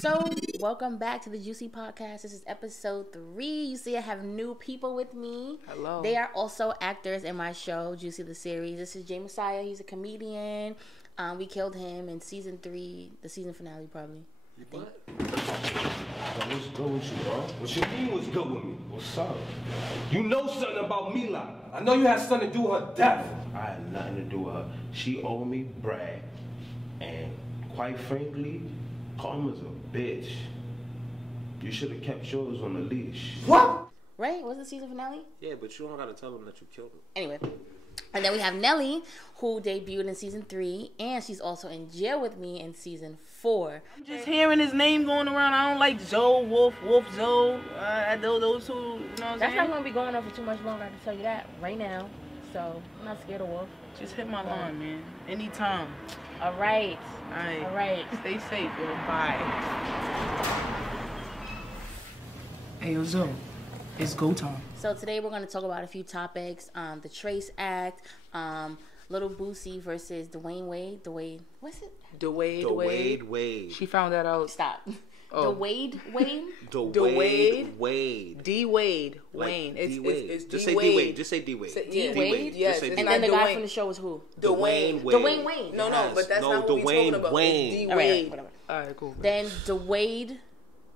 So, welcome back to the Juicy Podcast. This is episode 3. You see, I have new people with me. Hello. They are also actors in my show, Juicy the Series. This is Jay Messiah. He's a comedian. We killed him in season 3, the season finale, probably. I think. What's good with you, bro? What you mean what's good with me? What's up? You know something about Mila. I know you had something to do with her death. I had nothing to do with her. She owed me bread. And quite frankly, karma's a bitch. You should have kept yours on the leash. What? Right? Was it season finale? Yeah, but you don't gotta tell them that you killed him. Anyway. And then we have Nelly, who debuted in season 3, and she's also in jail with me in season 4. I'm just hearing his name going around. I don't like Zoe, Wolf, Zoe. Those two, you know what I'm saying? That's not going to be going on for too much longer, I can tell you that right now. So, I'm not scared of Wolf. Just hit my line, man. Anytime. All right. All right. Stay safe, yo. Bye. Hey, yo, Zoe. It's go time. So today we're going to talk about a few topics. The Trace Act, Little Boosie versus Dwayne Wade. What's it? Dwayne Wade. She found that out. Stop. Oh. Wade. Dwayne Wade. D Wade. Wayne. It's Just D say Wade. D Wade. Just say D Wade. D Wade? Yes. Just say And D then Wade. the guy Dwayne. from the show was who? Dwayne Wade. Dwayne Wade. No, but that's No, not what we're talking Dwayne about. Wayne. It's D All right, Wade. whatever. All right, cool. Then Dwayne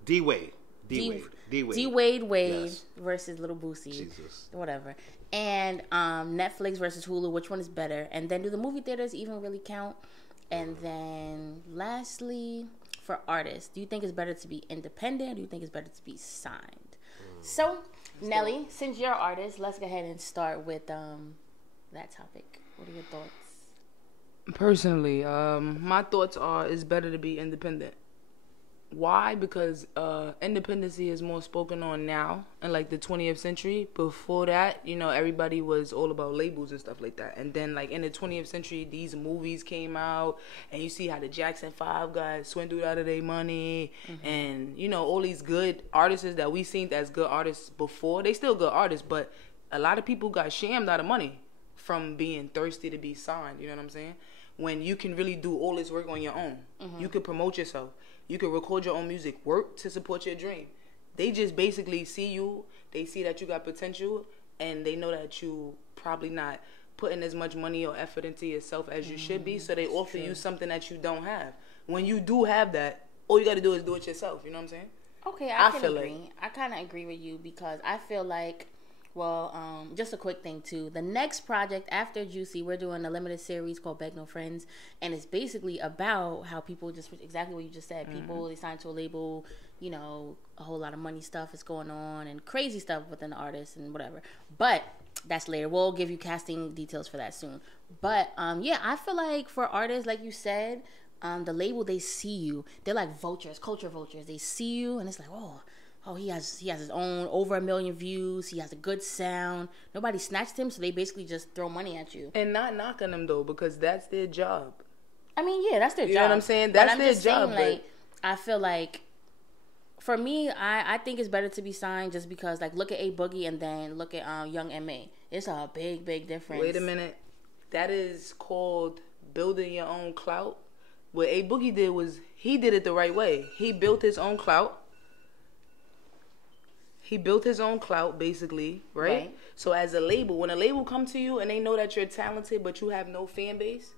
D Wade. Yes. versus Little Boosie. Jesus. Whatever. And Netflix versus Hulu, which one is better? And then do the movie theaters even really count? And then lastly, for artists, do you think it's better to be independent or do you think it's better to be signed? So, Nelly, since you're an artist, let's go ahead and start with that topic. What are your thoughts? Personally, my thoughts are it's better to be independent. Why? Because independency is more spoken on now in like the 20th century. Before that, you know, everybody was all about labels and stuff like that. And then like in the 20th century, these movies came out and you see how the Jackson 5 guys swindled out of their money. Mm-hmm. And, you know, all these good artists that we seen as good artists before, they still good artists, but a lot of people got shammed out of money from being thirsty to be signed. You know what I'm saying? When you can really do all this work on your own. Mm-hmm. You could promote yourself. You can record your own music, work to support your dream. They just basically see you, they see that you got potential, and they know that you probably not putting as much money or effort into yourself as you should be, so they offer you something that you don't have. When you do have that, all you got to do is do it yourself, you know what I'm saying? Okay, I can agree. I kind of agree with you because I feel like, well, just a quick thing too. The next project after Juicy, we're doing a limited series called Beg No Friends, and it's basically about how people just exactly what you just said. People they sign to a label, you know, a whole lot of money stuff is going on and crazy stuff within the artists and whatever. But that's later. We'll give you casting details for that soon. But yeah, I feel like for artists, like you said, the label they see you, they're like vultures, culture vultures. They see you and it's like, oh, he has his own over 1 million views. He has a good sound. Nobody snatched him, so they basically just throw money at you. And not knocking them though, because that's their job. I mean, yeah, that's their job. You know what I'm saying? That's their job. Saying, like, I feel like, for me, I think it's better to be signed just because, like, look at A Boogie and then look at Young M.A. It's a big, big difference. Wait a minute. That is called building your own clout. What A Boogie did was, he did it the right way. He built his own clout. He built his own clout, basically, right? So as a label, when a label come to you and they know that you're talented but you have no fan base,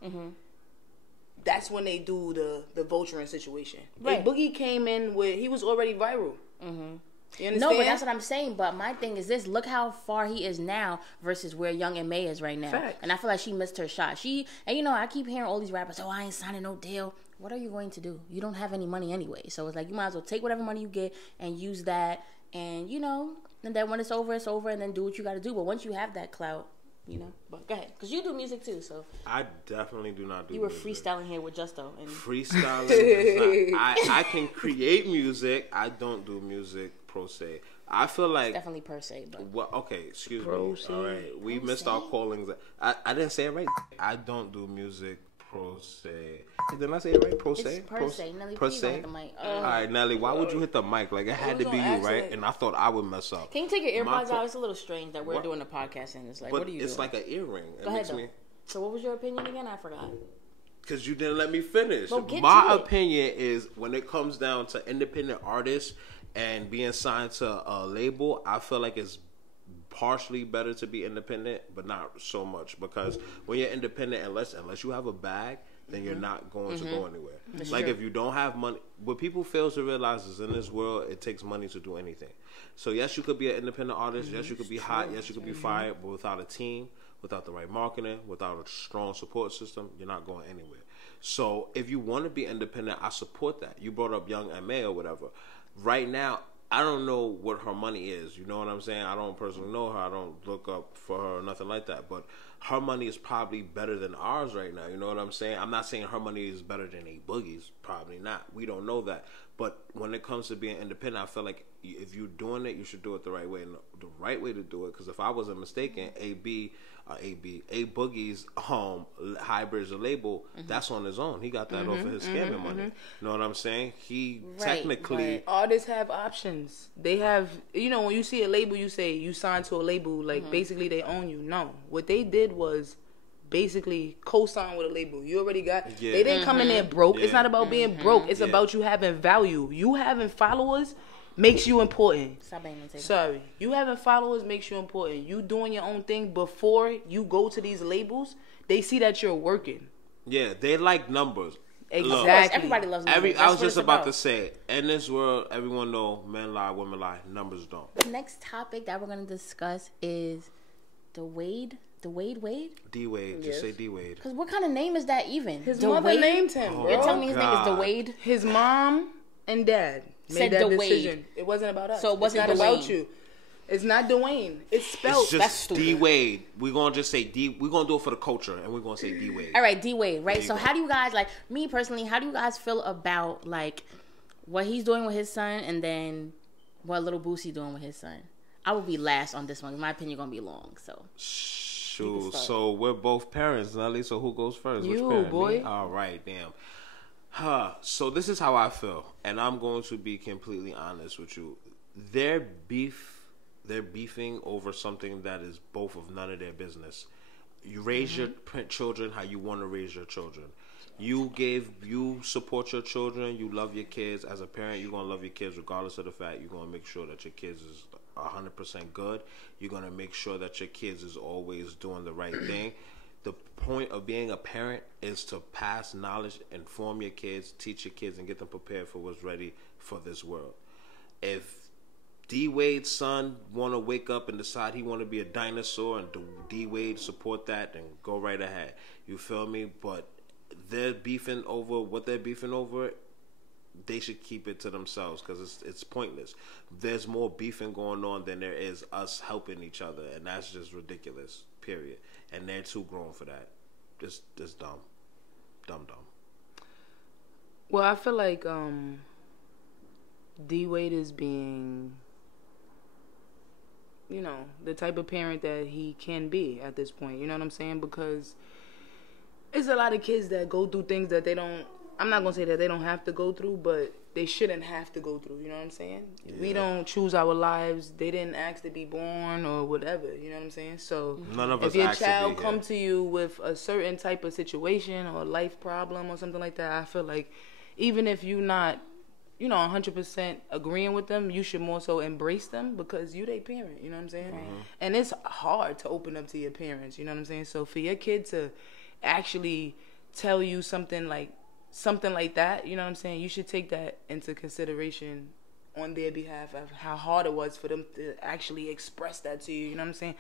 that's when they do the vulturing situation. Right. Boogie came in with, he was already viral. You understand? No, but that's what I'm saying. But my thing is this: look how far he is now versus where Young M.A. is right now. Facts. And I feel like she missed her shot. And you know, I keep hearing all these rappers, "Oh, I ain't signing no deal." What are you going to do? You don't have any money anyway. So it's like you might as well take whatever money you get and use that. And, you know, and then when it's over, and then do what you got to do. But once you have that clout, you know. But go ahead. Because you do music, too, so. I definitely do not do You were music. freestyling here with Justo. And Freestyling is not... I can create music. I don't do music, pro se. I feel like... It's definitely per se, but... Well, okay, excuse pro me. se. All right. We missed our callings. I didn't say it right. I don't do music pro se. Didn't I say it right? Pro se? It's per se. Nelly, per please se? don't hit the mic. All right, Nelly, why would you hit the mic? Like, it had to be you, right? And I thought I would mess up. Can you take your earbuds out? It's a little strange that we're doing a podcast and it's like, but what are you doing? it's like an earring. Go ahead, though. So what was your opinion again? I forgot. Because you didn't let me finish. Well, get My to it. opinion is when it comes down to independent artists and being signed to a label, I feel like it's partially better to be independent, but not so much. Because when you're independent, unless you have a bag, then you're not going to go anywhere. That's like true. if you don't have money, what people fail to realize is in this world, it takes money to do anything. So yes, you could be an independent artist. Yes, you could be hot. Yes, you could be fired. But without a team, without the right marketing, without a strong support system, you're not going anywhere. So if you want to be independent, I support that. You brought up Young M.A. or whatever. Right now, I don't know what her money is. You know what I'm saying? I don't personally know her. I don't look up for her or nothing like that. But her money is probably better than ours right now. You know what I'm saying? I'm not saying her money is better than A Boogie's. Probably not. We don't know that. But when it comes to being independent, I feel like if you're doing it, you should do it the right way. And the right way to do it, because if I wasn't mistaken, A Boogie's Hybrid's a label, that's on his own. He got that off of his scamming money. You know what I'm saying? He technically... Artists have options. They have, when you see a label, you say you signed to a label, like basically they own you. No. What they did was basically co-sign with a label. You already got... Yeah. They didn't come in there broke. It's not about being broke. It's about you having value. You having followers makes you important. Stop banging the table. Sorry. You having followers makes you important. You doing your own thing before you go to these labels, they see that you're working. Yeah, they like numbers. Exactly. Of course, everybody loves numbers. I was just about to say, in this world, everyone know men lie, women lie, numbers don't. The next topic that we're going to discuss is Wade. D-Wade. Just say D-Wade. Because what kind of name is that even? His mother named him, bro. You're telling me his name is Dwayne? His mom and dad made Said that Dwayne. decision. It wasn't about us. So it wasn't it's not Dwayne. about you. It's not Dwayne. It's spelled. It's That's just stupid. D-Wade. We're going to just say D. We're going to do it for the culture, and we're going to say D-Wade. All right, D-Wade, right? There you So go. how do you guys, like, me personally, how do you guys feel about, like, what he's doing with his son and then what little Boosie doing with his son? I will be last on this one. In my opinion, going to be long, so. Shoot. So we're both parents, Nelly. So who goes first? You, Which parent? boy. Me? All right, damn. So this is how I feel, and I'm going to be completely honest with you. They're beefing over something that is both of none of their business. You raise your children how you want to raise your children. You support your children. You love your kids. As a parent, you're gonna love your kids regardless of the fact. You're gonna make sure that your kids is 100% good. You're gonna make sure that your kids is always doing the right thing. The point of being a parent is to pass knowledge, inform your kids, teach your kids, and get them prepared for what's ready for this world. If D-Wade's son want to wake up and decide he want to be a dinosaur and D-Wade support that, then go right ahead. You feel me? But they're beefing over what they're beefing over. They should keep it to themselves because it's pointless. There's more beefing going on than there is us helping each other, and that's just ridiculous, period. And they're too grown for that. Just dumb. Dumb. Well, I feel like D-Wade is being, the type of parent that he can be at this point. You know what I'm saying? Because there's a lot of kids that go through things that they don't, I'm not going to say that they don't have to go through, but they shouldn't have to go through. You know what I'm saying? Yeah. We don't choose our lives. They didn't ask to be born or whatever. You know what I'm saying? So None of us if your asked to child be come here. to you with a certain type of situation or life problem or something like that, I feel like even if you're not 100% agreeing with them, you should more so embrace them because you their parent, you know what I'm saying? Right. And it's hard to open up to your parents, you know what I'm saying? So for your kid to actually tell you something like that, you know what I'm saying? You should take that into consideration on their behalf of how hard it was for them to actually express that to you, you know what I'm saying?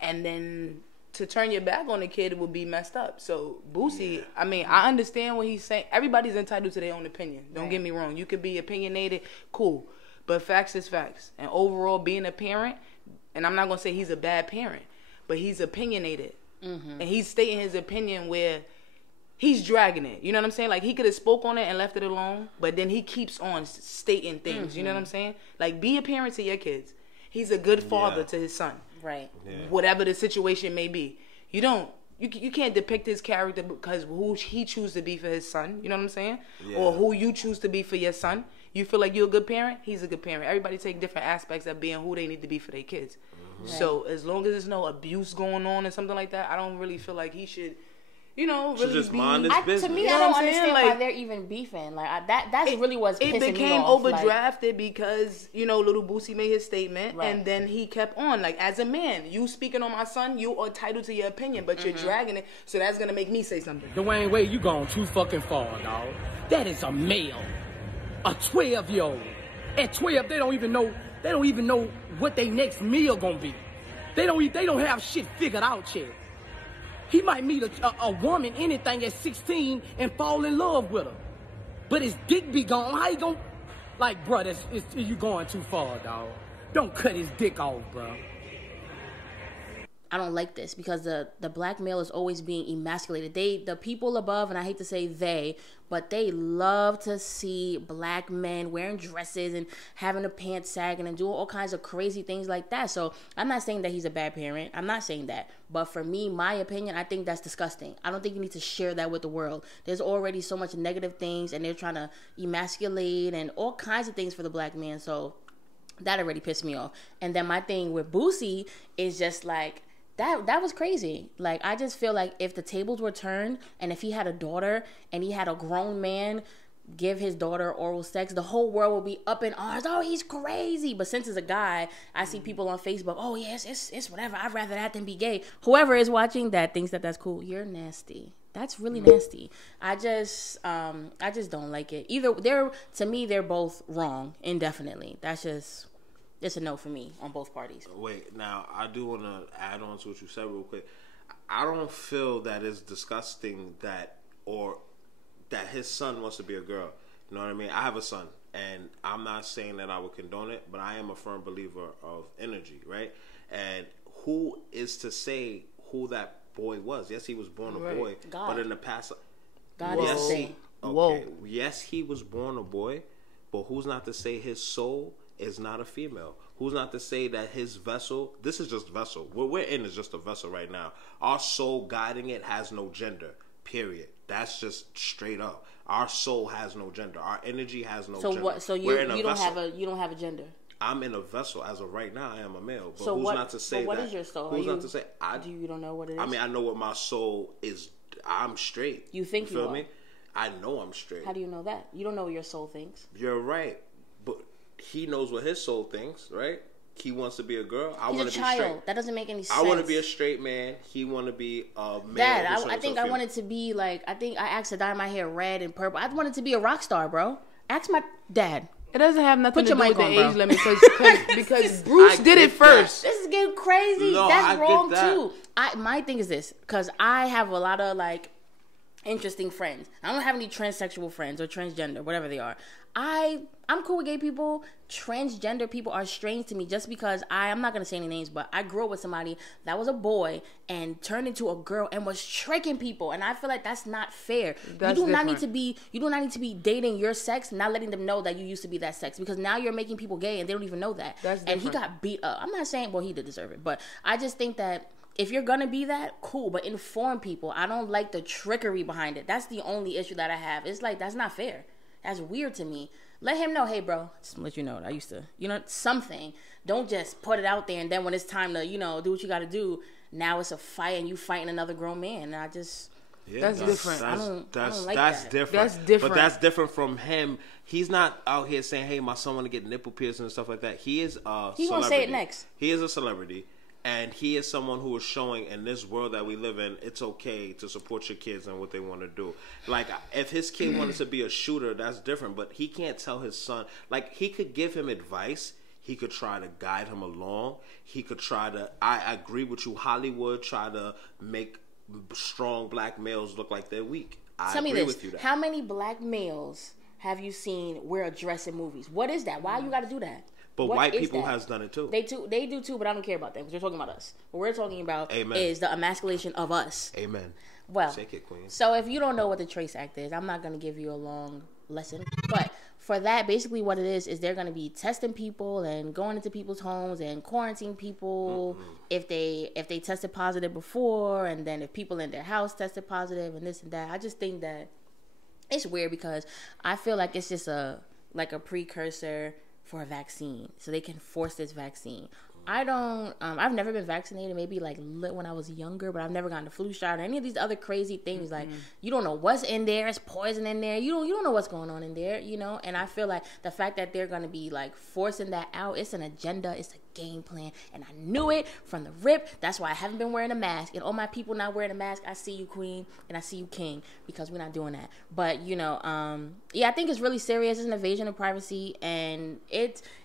And then to turn your back on the kid would be messed up. So Boosie, I mean, I understand what he's saying. Everybody's entitled to their own opinion. Don't get me wrong. You could be opinionated, cool. But facts is facts. And overall, being a parent, and I'm not going to say he's a bad parent, but he's opinionated. And he's stating his opinion where he's dragging it. You know what I'm saying? Like, he could have spoke on it and left it alone, but then he keeps on stating things. You know what I'm saying? Like, be a parent to your kids. He's a good father to his son. Right. Yeah. Whatever the situation may be. You can't depict his character because who he chooses to be for his son. You know what I'm saying? Yeah. Or who you choose to be for your son. You feel like you're a good parent, he's a good parent. Everybody take different aspects of being who they need to be for their kids. So as long as there's no abuse going on or something like that, I don't really feel like he should you know, Should really just mind his business. To me, You know I don't what I'm saying? understand Like, why they're even beefing. Like that's really what's pissing me off. It became overdrafted because, you know, little Boosie made his statement, Right. and then he kept on. Like, as a man, you speaking on my son, you are entitled to your opinion, but you're dragging it, so that's gonna make me say something. Dwayne Wade, you gone too fucking far, dog. That is a male, a 12-year-old. At 12, they don't even know what their next meal gonna be. They don't have shit figured out yet. He might meet a woman, anything, at 16 and fall in love with her. But his dick be gone. How you gonna... Like, bro, you going too far, dog. Don't cut his dick off, bro. I don't like this because the black male is always being emasculated. The people above, and I hate to say they, but they love to see black men wearing dresses and having a pants sagging and doing all kinds of crazy things like that. So I'm not saying that he's a bad parent. I'm not saying that. But for me, my opinion, I think that's disgusting. I don't think you need to share that with the world. There's already so much negative things, and they're trying to emasculate and all kinds of things for the black man. So that already pissed me off. And then my thing with Boosie is just like, that was crazy. Like, I just feel like if the tables were turned and if he had a daughter and he had a grown man give his daughter oral sex, the whole world will be up in arms. Oh, he's crazy. But since it's a guy, I see people on Facebook, oh, yes, it's whatever. I'd rather that than be gay. Whoever is watching that thinks that that's cool. You're nasty. That's really nasty. I just don't like it. To me, they're both wrong indefinitely. It's a no for me on both parties. Wait, now I do want to add on to what you said real quick. I don't feel that it's disgusting that his son wants to be a girl. You know what I mean? I have a son, and I'm not saying that I would condone it, but I am a firm believer of energy, right? And who is to say who that boy was? Yes, he was born a boy, God. but in the past, God is to say. Okay, yes, he was born a boy, but who's not to say his soul is not a female? Who's not to say that his vessel, this is just vessel, what we're in is just a vessel right now. Our soul guiding it has no gender, period. That's just straight up. Our soul has no gender. Our energy has no gender. What? So you don't have a gender. I'm in a vessel as of right now. I am a male. But so who's what, not to say what that? Is your soul? Who's not to say? You don't know what it is? I mean, I know what my soul is. I'm straight. You think you feel are? Me? I know I'm straight. How do you know that? You don't know what your soul thinks. You're right. But he knows what his soul thinks, right? He wants to be a girl. I want to be straight. That doesn't make any sense. I want to be a straight man. He want to be a male. Dad, I think I wanted to be like, I think I asked to dye my hair red and purple. I wanted to be a rock star, bro. Ask my dad. It doesn't have nothing to do with the age limit because Bruce did it first. This is getting crazy. No, that's wrong that. too. My thing is this, because I have a lot of like interesting friends. I don't have any transsexual friends or transgender, whatever they are. I'm cool with gay people. Transgender people are strange to me just because I'm not going to say any names, but I grew up with somebody that was a boy and turned into a girl and was tricking people. And I feel like that's not fair. You do not need to be dating your sex, not letting them know that you used to be that sex, because now you're making people gay and they don't even know that. And he got beat up. I'm not saying, well, he did deserve it, but I just think that if you're gonna be that, cool, but inform people. I don't like the trickery behind it. That's the only issue that I have. It's like, that's not fair. That's weird to me. Let him know, hey, bro, just to let you know, I used to, something. Don't just put it out there, and then when it's time to, do what you got to do, now it's a fight, and you fighting another grown man. And I just... Yeah, that's different. I don't like that's that. different. That's different. But that's different from him. He's not out here saying, hey, my son want to get nipple piercing and stuff like that. He is a celebrity. He gonna say it next. He is a celebrity. And he is someone who is showing in this world that we live in, it's okay to support your kids and what they want to do. Like, if his kid wanted to be a shooter, that's different. But he can't tell his son. Like, he could give him advice. He could try to guide him along. He could try to, I agree with you, Hollywood try to make strong black males look like they're weak. I agree with you. How many black males have you seen wear a dress in movies? What is that? Why you got to do that? But white people has done it too. They do too, but I don't care about them because we're talking about us. What we're talking about is the emasculation of us. Amen. Well, shake it, queen. So if you don't know what the Trace Act is, I'm not going to give you a long lesson. But for that, basically what it is they're going to be testing people and going into people's homes and quarantining people if they tested positive before, and then if people in their house tested positive and this and that. I just think that it's weird because I feel like it's just a precursor for a vaccine, so they can force this vaccine. I don't. I've never been vaccinated. Maybe like when I was younger, but I've never gotten the flu shot or any of these other crazy things. Like you don't know what's in there. It's poison in there. You don't know what's going on in there. You know. And I feel like the fact that they're gonna be like forcing that out. It's an agenda. It's a game plan. And I knew it from the rip. That's why I haven't been wearing a mask. And all my people not wearing a mask. I see you, Queen, and I see you, King, because we're not doing that. But you know, yeah, I think it's really serious. It's an invasion of privacy, and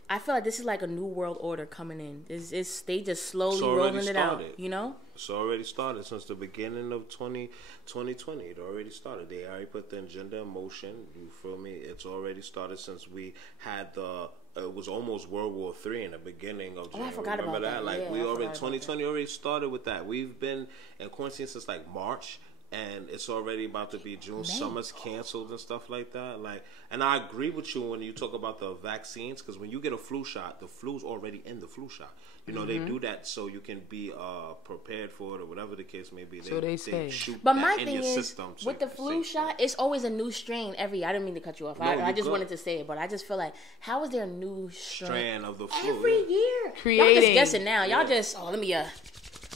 I feel like this is like a new world order coming in. They just slowly rolling it out, you know? It's already started since the beginning of 2020. It already started. They already put the agenda in motion. You feel me? It's already started since we had it was almost World War III in the beginning of January. I forgot about that. Like, yeah, we already, 2020 already started with that. We've been in quarantine since like March. And it's already about to be June. Summer's canceled and stuff like that. Like, and I agree with you when you talk about the vaccines, because when you get a flu shot, the flu's already in the flu shot. You know, they do that so you can be prepared for it or whatever the case may be. They say. Shoot but that my in thing your is, system so with the flu shot, it's always a new strain I didn't mean to cut you off. No, I just good. wanted to say it, but I just feel like, how is there a new Strain of the flu every year? Y'all Creating. just guessing now. Y'all just, let me,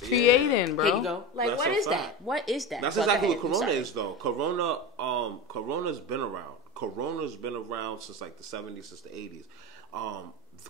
Creating, bro. here you go. Like, That's what a is fact. that? What is that? That's Well, go exactly ahead. what I'm Corona sorry. is, though. Corona's been around. Corona's been around since like the 70s, since the 80s.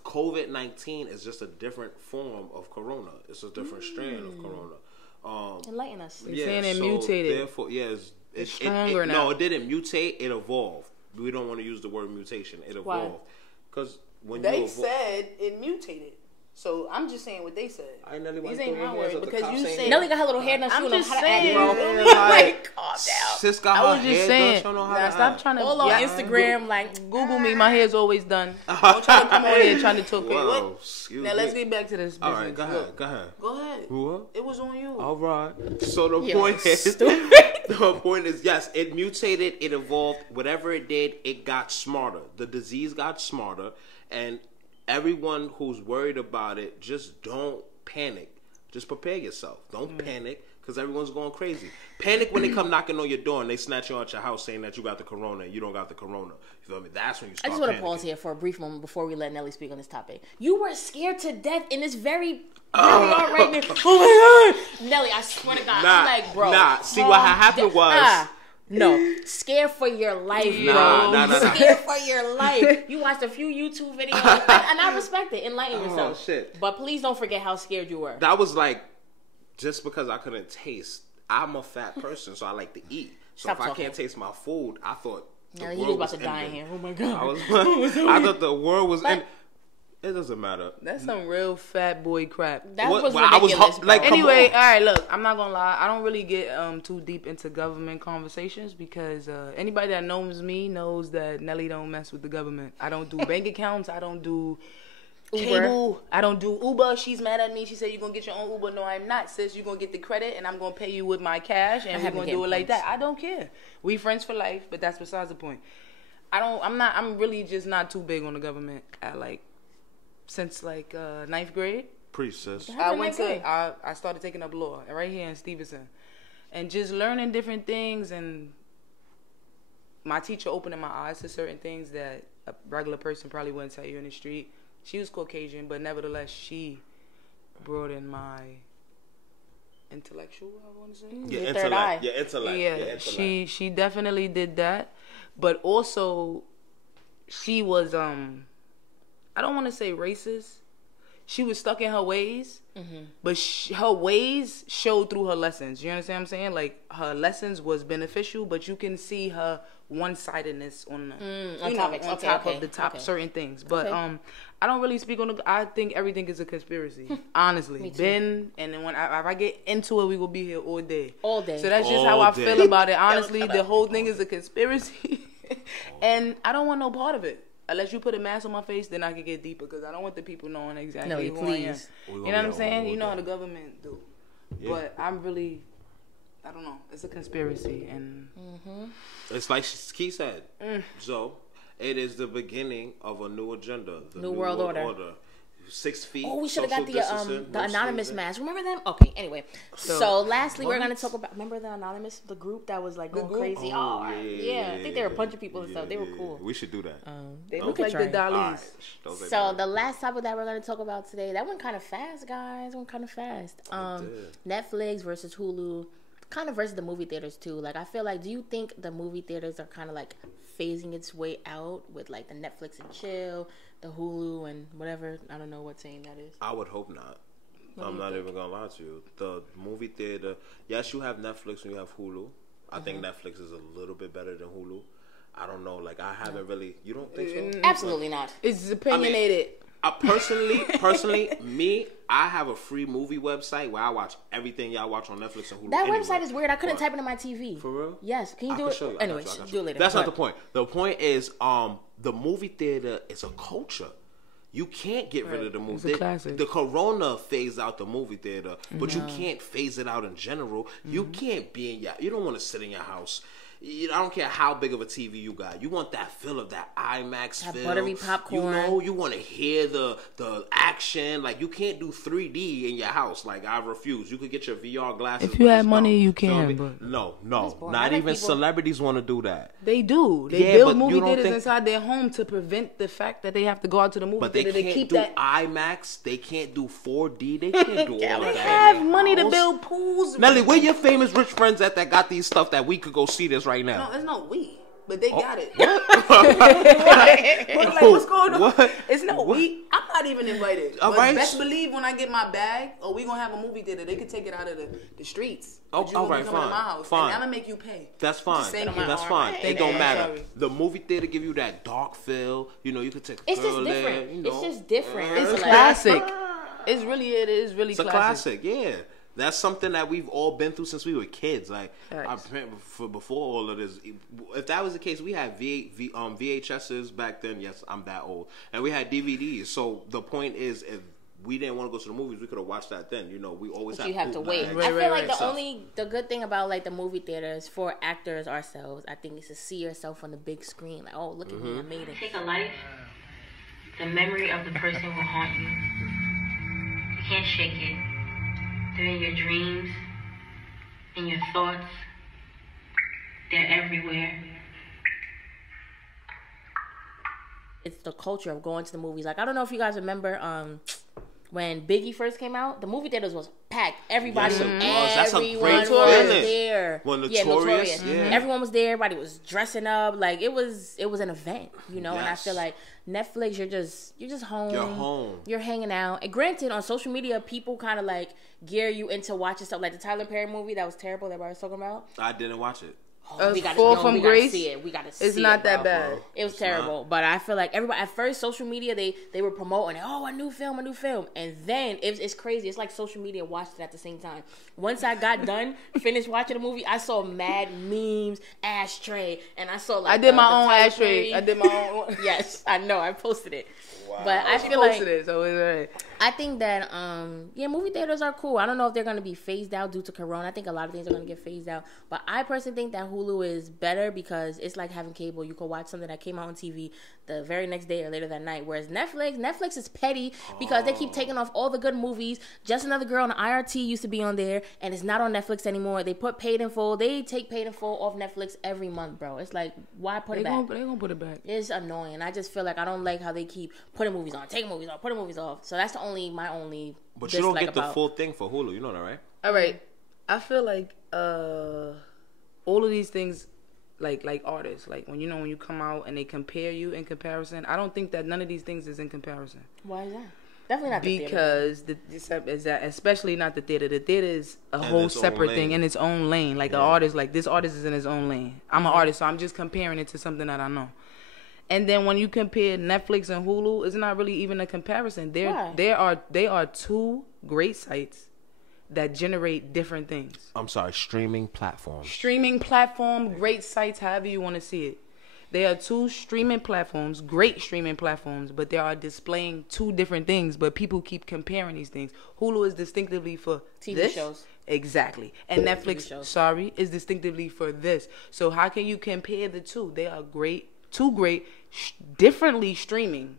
COVID-19 is just a different form of Corona. It's a different strain of Corona. Enlighten us. They're saying it mutated. Therefore, yeah, It's stronger now. No, it didn't mutate. It evolved. We don't want to use the word mutation. It Why? evolved because when They you said it mutated. So I'm just saying what they said. I Nelly These went ain't through my her words hands at the because cops you saying- said. Nelly got her little hair done. She I'm don't know just how to act, saying. bro. Like, calm down. Sis got I her was just hair saying. done. She don't know how Nah, to stop act. trying to. All on yeah, Instagram, like, Google me. My hair's always done. Don't try to come on here trying to talk. Whoa, What? excuse Now let's me. get back to this business. All right, go ahead. Look, Go ahead. Go ahead. What? It was on you. All right. So the Yo, point is, stupid. the point is, yes, it mutated, it evolved. Whatever it did, it got smarter. The disease got smarter, and everyone who's worried about it, just don't panic. Just prepare yourself. Don't panic, because everyone's going crazy. Panic when they come knocking on your door and they snatch you out your house saying that you got the corona and you don't got the corona. You feel me? That's when you I start just want to panicking. pause here for a brief moment before we let Nelly speak on this topic. You were scared to death in this very where we are right now. Oh my God, Nelly! I swear to God, I'm like, bro. See what happened was. No, scared for your life, bro. Nah. Scared for your life. You watched a few YouTube videos, and I respect it. Enlighten yourself. Oh, shit. But please don't forget how scared you were. That was like, just because I couldn't taste. I'm a fat person, so I like to eat. So Stop if I talking. can't taste my food, I thought the Nelly, world you was was about to die in ending. here. Oh my God. I thought the world was ending. It doesn't matter. That's some real fat boy crap. That What- was well, I was ridiculous. ho- like, bro. come Anyway, on. all right, look, I'm not gonna lie. I don't really get too deep into government conversations because anybody that knows me knows that Nelly don't mess with the government. I don't do bank accounts. I don't do cable. I don't do Uber. She's mad at me. She said, you're gonna get your own Uber. No, I'm not, sis. You're gonna get the credit and I'm gonna pay you with my cash and we're haven't gonna get do it like points. that. I don't care. We friends for life, but that's besides the point. I'm really just not too big on the government since ninth grade. Preach, sis. I started taking up law right here in Stevenson, and just learning different things. And my teacher opening my eyes to certain things that a regular person probably wouldn't tell you in the street. She was Caucasian, but nevertheless, she broadened my intellectual. I want to say. Your third eye. intellect. Your intellect. Yeah, Your intellect. she definitely did that, but also she was I don't want to say racist. She was stuck in her ways, but her ways showed through her lessons. You understand what I'm saying? Like, her lessons was beneficial, but you can see her one-sidedness on top of the top certain things. But I don't really speak on the. I think everything is a conspiracy. Honestly, Me too. and then if I get into it, we will be here all day. All day. So that's just All how I day. feel about it. Honestly, the whole thing is a conspiracy, and I don't want no part of it. Unless you put a mask on my face, then I can get deeper because I don't want the people knowing exactly Nelly, who I am. please. You know what I'm saying? You know how the government do. Yeah. But I'm really, I don't know. It's a conspiracy, and It's like Key said. So, it is the beginning of a new agenda. The New world order. 6 feet. Oh, we should have got social distancing, the no anonymous sneezing. mask. Remember them? Okay. Anyway, so lastly, we're what? gonna talk about. Remember the anonymous, the group that was like going group? crazy. Oh, yeah. I think they were punching people and stuff. They were cool. We should do that. They we look could like try. the All dollies. right. Those are So good. the last topic that we're gonna talk about today, that went kind of fast, guys. Went kind of fast. Netflix versus Hulu, kind of versus the movie theaters too. Like, I feel like, do you think the movie theaters are kind of like phasing its way out with like the Netflix and chill, the Hulu and whatever? I don't know what saying that is. I would hope not. I'm not even gonna lie to you. The movie theater, yes, you have Netflix and you have Hulu. I think Netflix is a little bit better than Hulu. I don't know. Like, I haven't really. You don't think so? Absolutely not. It's opinionated. Personally, me, I have a free movie website where I watch everything y'all watch on Netflix and Hulu. That anyway. website is weird. I couldn't But- type it in my TV. For real? Yes. Can you I do can it? show you. I got Anyways, you. do it later. That's not But- the point. The point is, the movie theater is a culture. You can't get rid of the movie. It's a classic. The corona phased out the movie theater, but you can't phase it out in general. You can't be in you don't want to sit in your house. I don't care how big of a TV you got. You want that feel of that IMAX That feel. buttery popcorn. You know, you want to hear the action. Like, you can't do 3D in your house. Like, I refuse. You could get your VR glasses. If you but had it's money, dumb. you Feel can, me? but- No. boring. I Not like even people- celebrities want to do that. They do. They Yeah, build but movie you don't theaters think- inside their home to prevent the fact that they have to go out to the movie But they theater to can't keep do that. IMAX. They can't do 4D. They can't do all of They that. have in their money to house. build pools. Nelly, where your famous rich friends at that got these stuff that we could go see this right now? No, it's not we, but they got it. What? Like, what's going on? What? It's not What? we. I'm not even invited. All But right. best believe when I get my bag, or we gonna have a movie theater, they could take it out of the streets. Oh, But you all gonna right, be coming fine, to my house, fine. and I'm gonna make you pay. That's fine. Same That's here. fine. Alright. It don't Yeah, matter. sorry. The movie theater give you that dark feel. You know, you could take a It's girl just there. different. You know. It's just different. It's like- classic. It is really It's a classic. Yeah. That's something that we've all been through since we were kids. Like, Facts. before all of this, if that was the case, we had VHSs back then. Yes, I'm that old, and we had DVDs. So the point is, if we didn't want to go to the movies, we could have watched that then. You know, we always But you have to wait. bootlegs. I feel like right. the good thing about like the movie theaters for actors ourselves, I think, is to see yourself on the big screen. Like, oh, look at me, I made it. Take a life, the memory of the person will haunt you. You can't shake it. They're in your dreams, in your thoughts. They're everywhere. It's the culture of going to the movies. Like, I don't know if you guys remember when Biggie first came out, the movie theaters was packed. Everybody, Yes, it was. That's a everyone great was feeling. there. When Yeah, Notorious, yeah. Everyone was there. Everybody was dressing up. Like, it was an event, you know. And I Yes. feel like Netflix, you're just home. You're home. You're hanging out. And granted, on social media, people kind of like gear you into watching stuff like the Tyler Perry movie that was terrible that everybody was talking about. I didn't watch it. We gotta, Fall no, from we gotta Grace. see it. We gotta see It's not it, that bro. bad. It was It's terrible, but I feel like everybody at first, social media they were promoting it. Oh, a new film, and then it's crazy. It's like social media watched it at the same time. Once I got done, finished watching the movie, I saw mad memes, ashtray, and I saw like I did the my own Tyler ashtray. Perry- I did my own. Yes, I know. I posted it, but I She feel like posted it, so it's alright. I think that movie theaters are cool. I don't know if they're going to be phased out due to Corona. I think a lot of things are going to get phased out. But I personally think that Hulu is better because it's like having cable. You can watch something that came out on TV the very next day or later that night. Whereas Netflix is petty because they keep taking off all the good movies. Just Another Girl on IRT used to be on there and it's not on Netflix anymore. They put Paid in Full. They take Paid in Full off Netflix every month, bro. It's like, why put They it back? gonna put it back. It's annoying. I just feel like I don't like how they keep putting movies on, taking movies off, putting movies off. So that's my only But you don't dislike get the about- full thing for Hulu. You know that, right? All right, I feel like all of these things, like artists, like when you come out and they compare you in comparison. I don't think that none of these things is in comparison. Why is that? Definitely not the theater. Because especially not the theater. The theater is a whole its own separate thing lane. in its own lane. Like an artist, like this artist is in his own lane. I'm an artist, so I'm just comparing it to something that I know. And then when you compare Netflix and Hulu, it's not really even a comparison. Why? They are two great sites that generate different things. I'm sorry, streaming platforms. Streaming platform, great sites, however you want to see it. They are two streaming platforms, great streaming platforms, but they are displaying two different things. But people keep comparing these things. Hulu is distinctively for TV this. shows. Exactly. And Netflix, shows. is distinctively for this. So how can you compare the two? They are great, two great, differently streaming.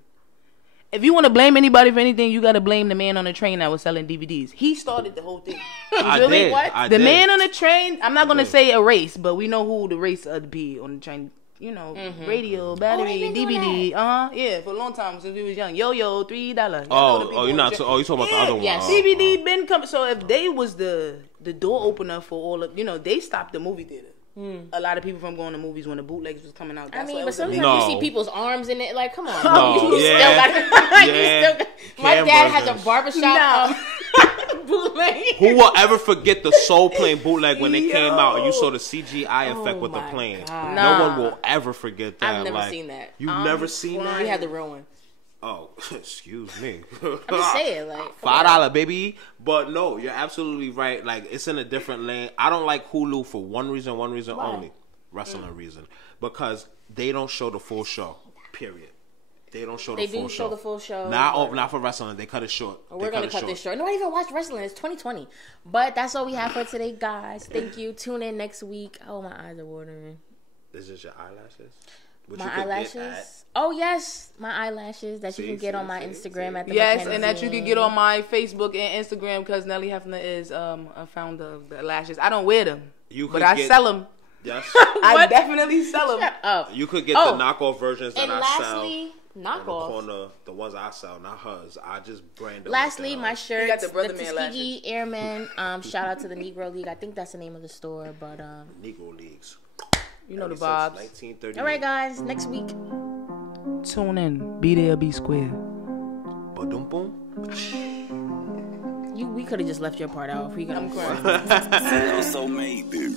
if you want to blame anybody for anything, you got to blame the man on the train that was selling DVDs. He started the whole thing. I feel me? did. What? I The did. man on the train, I'm not going to say a race, but we know who the race would be on the train. You know, radio, battery, been doing DVD. Yeah, for a long time since we was young. Yo, $3. You're not. You talking about the other one? Yes. DVD been coming. So if they was the door opener for all of, they stopped the movie theater. A lot of people from going to movies when the bootlegs was coming out. I mean, but was sometimes No. you see people's arms in it. Like, come on. No, You yeah. still got, Yeah. my Cam dad has versions. a barbershop bootleg. Who will ever forget the Soul Plane bootleg when it came out and you Yo. saw the CGI effect with the my plane? God. No Nah. one will ever forget that. I've never like, seen that. You've never seen that? We had the real one. Oh, excuse me. I'm just saying, like, $5, baby. But no, you're absolutely right. Like, it's in a different lane. I don't like Hulu for one reason only. Wrestling reason. Because they don't show the full show. Period. They don't show the full show. They do show the full show. Not for wrestling. They cut it short. We're going to cut this short. Nobody even watched wrestling. It's 2020. But that's all we have for today, guys. Thank you. Tune in next week. Oh, my eyes are watering. Is this your eyelashes? Which My you could get eyelashes. Oh, yes. My eyelashes that you can get on my Instagram at the Yes, and that you Mackenzie. can get on my Facebook and Instagram because Nelly Hefner is a founder of the lashes. I don't wear them, You could but I get- sell them. Yes. I definitely sell them. Shut up. You could get the knockoff versions that And I lastly, sell. knockoff. On the corner, the ones I sell, not hers. I just brand them. Lastly, like my that. shirts, got the the Brother Man Tuskegee Airmen. Shout out to the Negro League. I think that's the name of the store, but Negro Leagues. You know the Ever since vibes. 1938. all right, guys. Next week. Tune in. Be there, be square. Ba-dum boom. We could have just left your part out. If we could. I'm crying. Also made, bitch.